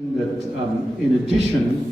That in addition,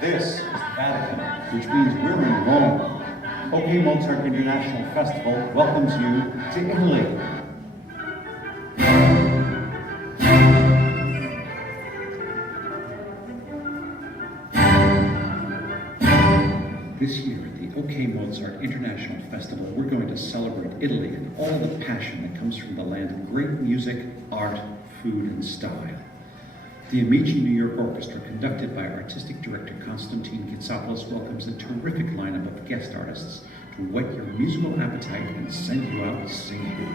this is the Vatican, which means we're in Rome. OK Mozart International Festival welcomes you to Italy. This year at the OK Mozart International Festival, we're going to celebrate Italy and all the passion that comes from the land of great music, art, food, and style. The Amici New York Orchestra, conducted by Artistic Director Konstantin Gitsopoulos, welcomes a terrific lineup of guest artists to whet your musical appetite and send you out singing.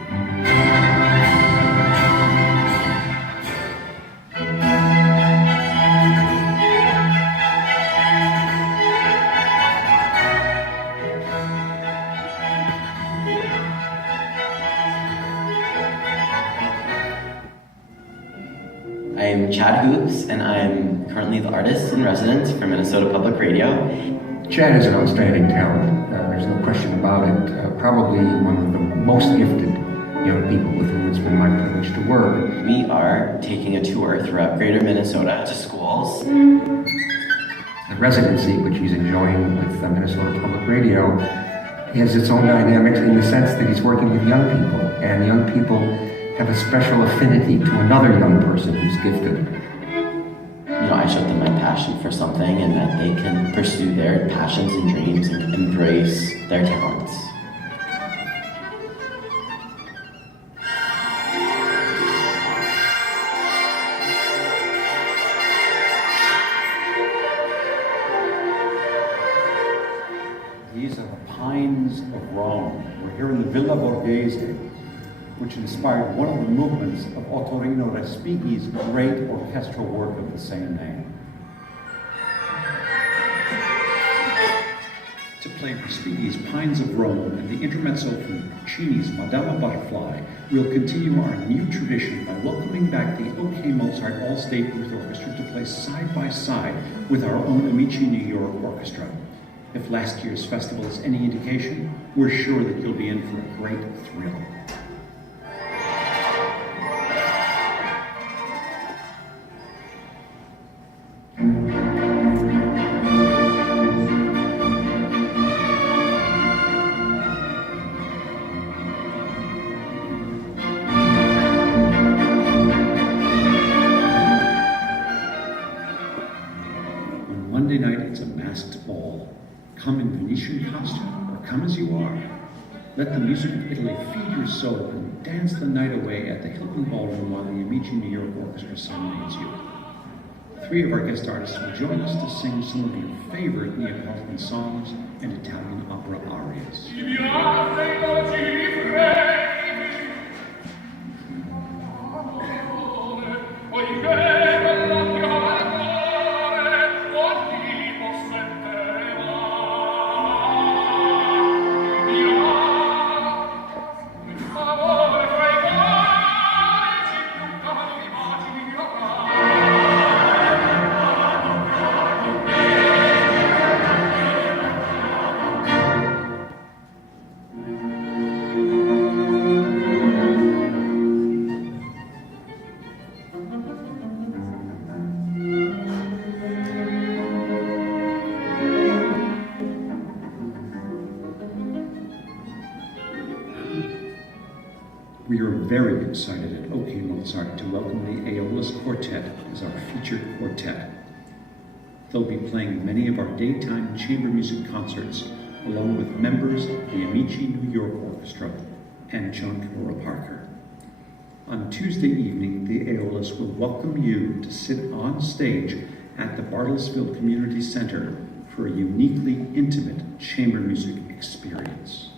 I'm Chad Hoops, and I'm currently the artist in residence for Minnesota Public Radio. Chad is an outstanding talent. There's no question about it. Probably one of the most gifted young people with whom it's been my privilege to work. We are taking a tour throughout greater Minnesota to schools. The residency, which he's enjoying with Minnesota Public Radio, has its own dynamics in the sense that he's working with young people, and young people have a special affinity to another young person who's gifted. You know, I showed them my passion for something and that they can pursue their passions and dreams and embrace their talents. These are the Pines of Rome. We're here in the Villa Borghese, which inspired one of the movements of Ottorino Respighi's great orchestral work of the same name. To play Respighi's Pines of Rome and the intermezzo from Puccini's Madama Butterfly, we'll continue our new tradition by welcoming back the OK Mozart All-State Youth Orchestra to play side by side with our own Amici New York Orchestra. If last year's festival is any indication, we're sure that you'll be in for a great thrill. Monday night, it's a masked ball. Come in Venetian costume, or come as you are. Let the music of Italy feed your soul and dance the night away at the Hilton Ballroom while the Amici New York Orchestra serenades you. 3 of our guest artists will join us to sing some of your favorite Neapolitan songs and Italian opera arias. We are very excited at OK Mozart to welcome the Aeolus Quartet as our featured quartet. They'll be playing many of our daytime chamber music concerts along with members of the Amici New York Orchestra, and Joan Canora Parker. On Tuesday evening, the Aeolus will welcome you to sit on stage at the Bartlesville Community Center for a uniquely intimate chamber music experience.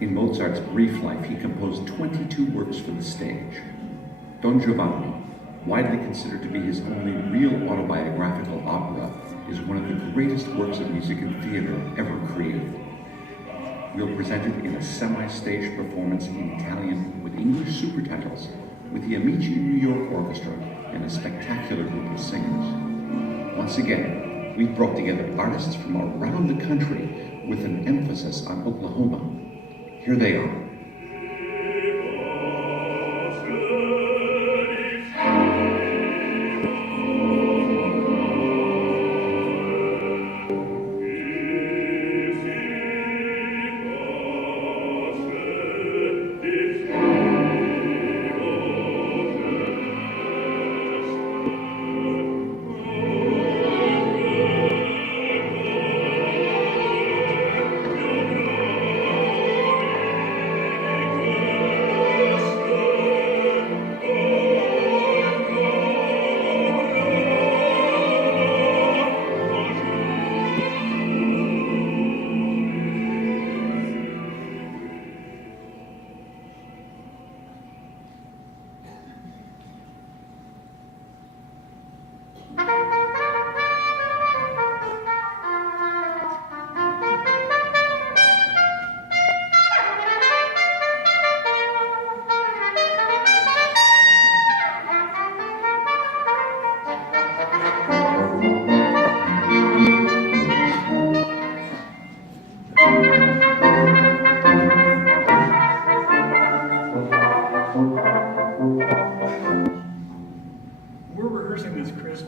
In Mozart's brief life, he composed 22 works for the stage. Don Giovanni, widely considered to be his only real autobiographical opera, is one of the greatest works of music and theater ever created. We'll present it in a semi-stage performance in Italian with English supertitles, with the Amici New York Orchestra and a spectacular group of singers. Once again, we've brought together artists from around the country with an emphasis on Oklahoma. Here they are.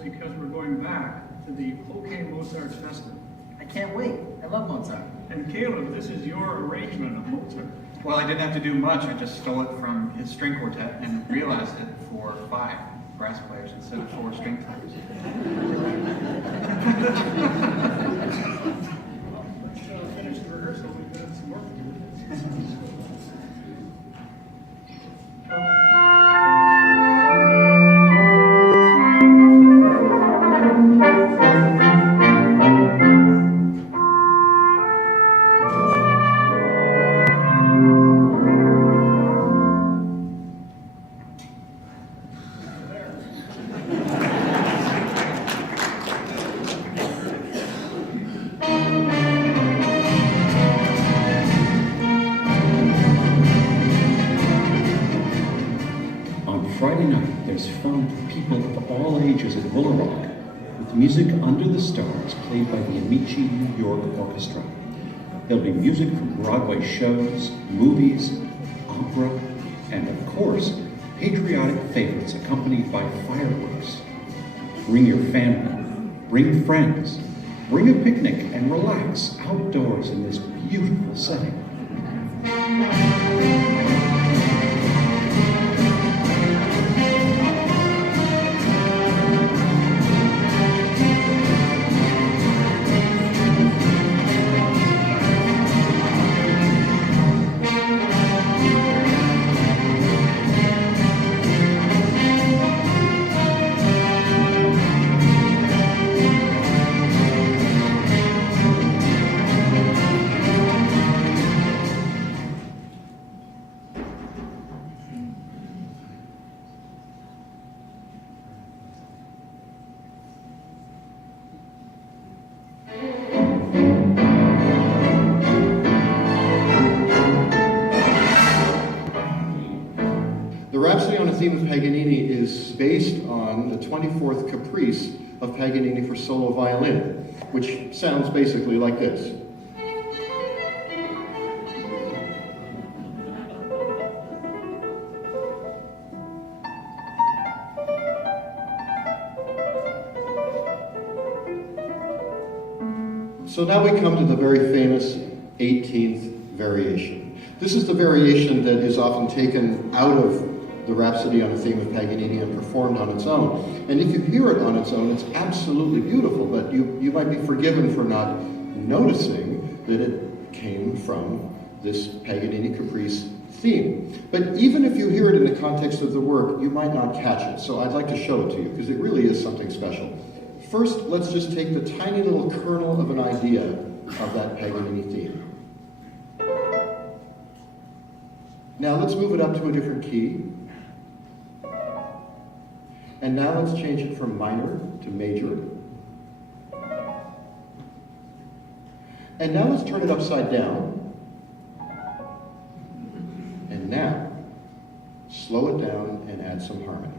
Because we're going back to the OK Mozart Festival. I can't wait. I love Mozart. And Caleb, this is your arrangement of Mozart. Well, I didn't have to do much. I just stole it from his string quartet and realized it for 5 brass players instead of 4 string players. Let's finish the rehearsal. We've got some work to do. Friday night, there's fun for people of all ages at Willow Rock, with music under the stars played by the Amici New York Orchestra. There'll be music from Broadway shows, movies, opera, and of course, patriotic favorites accompanied by fireworks. Bring your family, bring friends, bring a picnic and relax outdoors in this beautiful setting. theme of Paganini is based on the 24th Caprice of Paganini for solo violin, which sounds basically like this. So now we come to the very famous 18th variation. This is the variation that is often taken out of the Rhapsody on a Theme of Paganini and performed on its own. And if you hear it on its own, it's absolutely beautiful, but you might be forgiven for not noticing that it came from this Paganini Caprice theme. But even if you hear it in the context of the work, you might not catch it. So I'd like to show it to you, because it really is something special. First, let's just take the tiny little kernel of an idea of that Paganini theme. Now let's move it up to a different key. And now let's change it from minor to major. And now let's turn it upside down. And now, slow it down and add some harmony.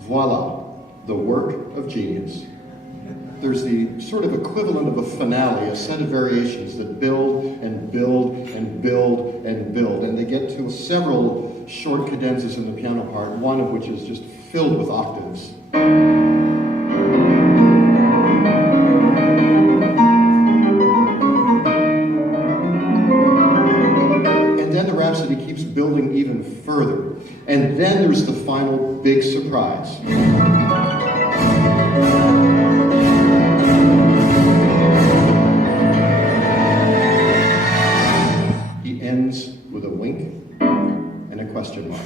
Voila, the work of genius. There's the sort of equivalent of a finale, a set of variations that build and build and build and build, and they get to several short cadenzas in the piano part, one of which is just filled with octaves. And then the Rhapsody keeps building even further. And then there's the final big surprise. He ends with a wink and a question mark.